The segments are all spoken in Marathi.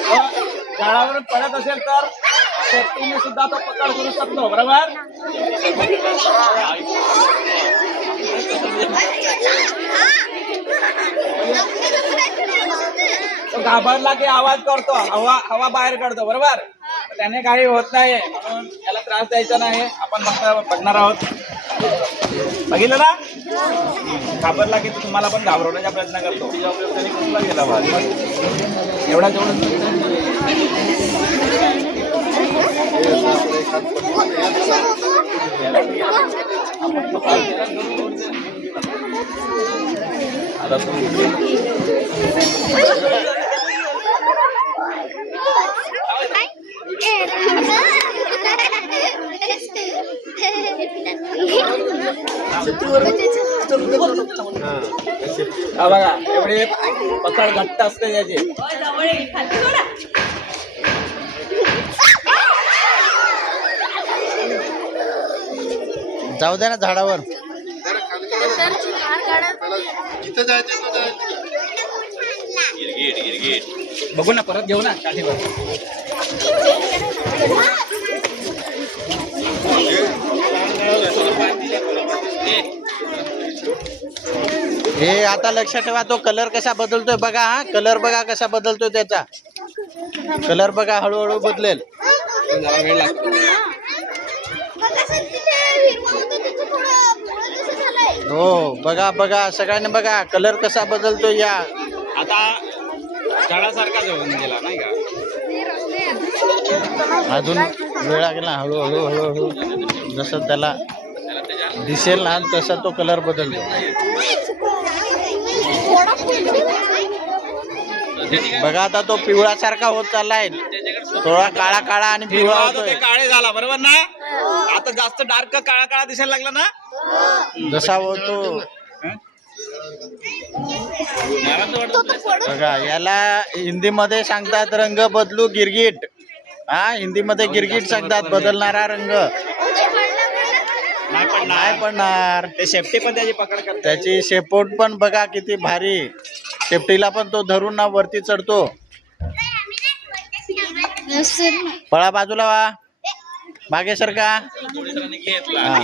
झाडावरून पडत असेल तर शेतीने सुद्धा तो पकड करू शकतो बरोबर? तो घाबरला की आवाज करतो हवा हवा बाहेर काढतो बरोबर? त्याने काही होत नाही म्हणून याला त्रास द्यायचा नाही आपण फक्त बघणार आहोत. बघितलं ना? घाबरला की तुम्हाला पण घाबरवण्याचा प्रयत्न करतो. गेला एवढा जेवढा बघा एवढे पकड घट्ट असते त्याची जाऊ द्या ना झाडावर. बघू ना परत घेऊ ना काठीवर हे आता लक्षात ठेवा तो कलर कसा बदलतोय बघा हा. कलर बघा कसा बदलतोय त्याचा. कलर बघा हळूहळू बदलेल. हो बघा बघा सगळ्यांनी बघा कलर कसा बदलतोय या. आता झाडासारखा जळून गेला नाही का? अजून वेळ लागेल ना हळूहळू हळूहळू. जसं त्याला दिसेल ना तसा तो कलर बदलतो. बघा आता तो पिवळा सारखा होत चाललाय. थोडा काळा काळा आणि पिवळा होतोय. काळे झाला बरोबर ना? आता जास्त डार्क काळा काळा दिसायला लागला ना? जसा होतो. बघा याला हिंदीमध्ये सांगतात रंग बदलू गिरगिट. हा हिंदीमध्ये गिरगिट सांगतात बदलणारा रंग. नाही पडणार. ते शेपटी पण त्याची पकड त्याची शेपोट पण बघा किती भारी. शेपटीला पण तो धरून ना वरती चढतो. पळा बाजूला वा. मागे सरका हा.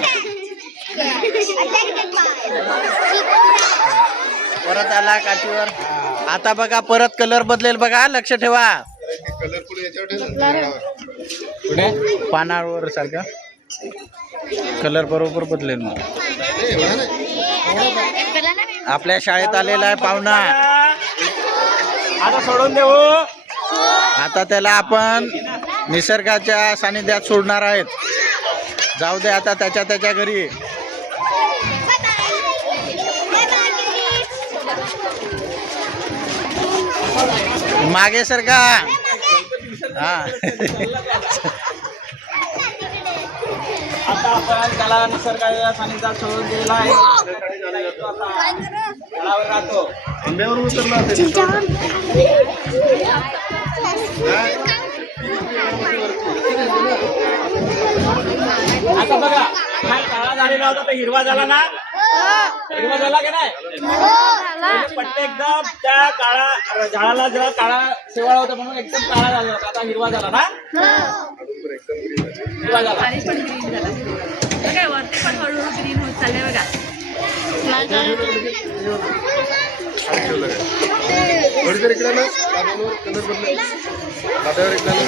परत आला काठीवर. आता बघा परत कलर बदलेल बघा. लक्ष ठेवा. पानावर सारखा. कलर बरोबर बदलेल मग. आपल्या शाळेत आलेला आहे पाहुणा. आता सोडून देऊ. आता त्याला आपण निसर्गाच्या सानिध्यात सोडणार आहेत. जाऊ दे आता त्याच्या त्याच्या घरी. मागे सर का? हा. आता आपण त्याला निसर्गाच्या सानिध्यात सोडून दिलेला आहे. झाडावर राहतो. आंब्यावर उतरला. आता बघा हा काळा झालेला होता तो हिरवा झाला ना? हिरवा झाला की नाही? म्हणजे पट्टे एकदम त्या काळा झाडाला जरा काळा शेवाळ होता म्हणून एकदम काळा झाला होता. आता हिरवा झाला ना? हिरवा झाला. पाणी पण ग्रीन झाला. काय वरती पण हळूहळू ग्रीन होत चाललंय बघा. थोडी जर इकडे ना, लाद्यावर कलर बदलेल. लाद्यावर इकडे ना.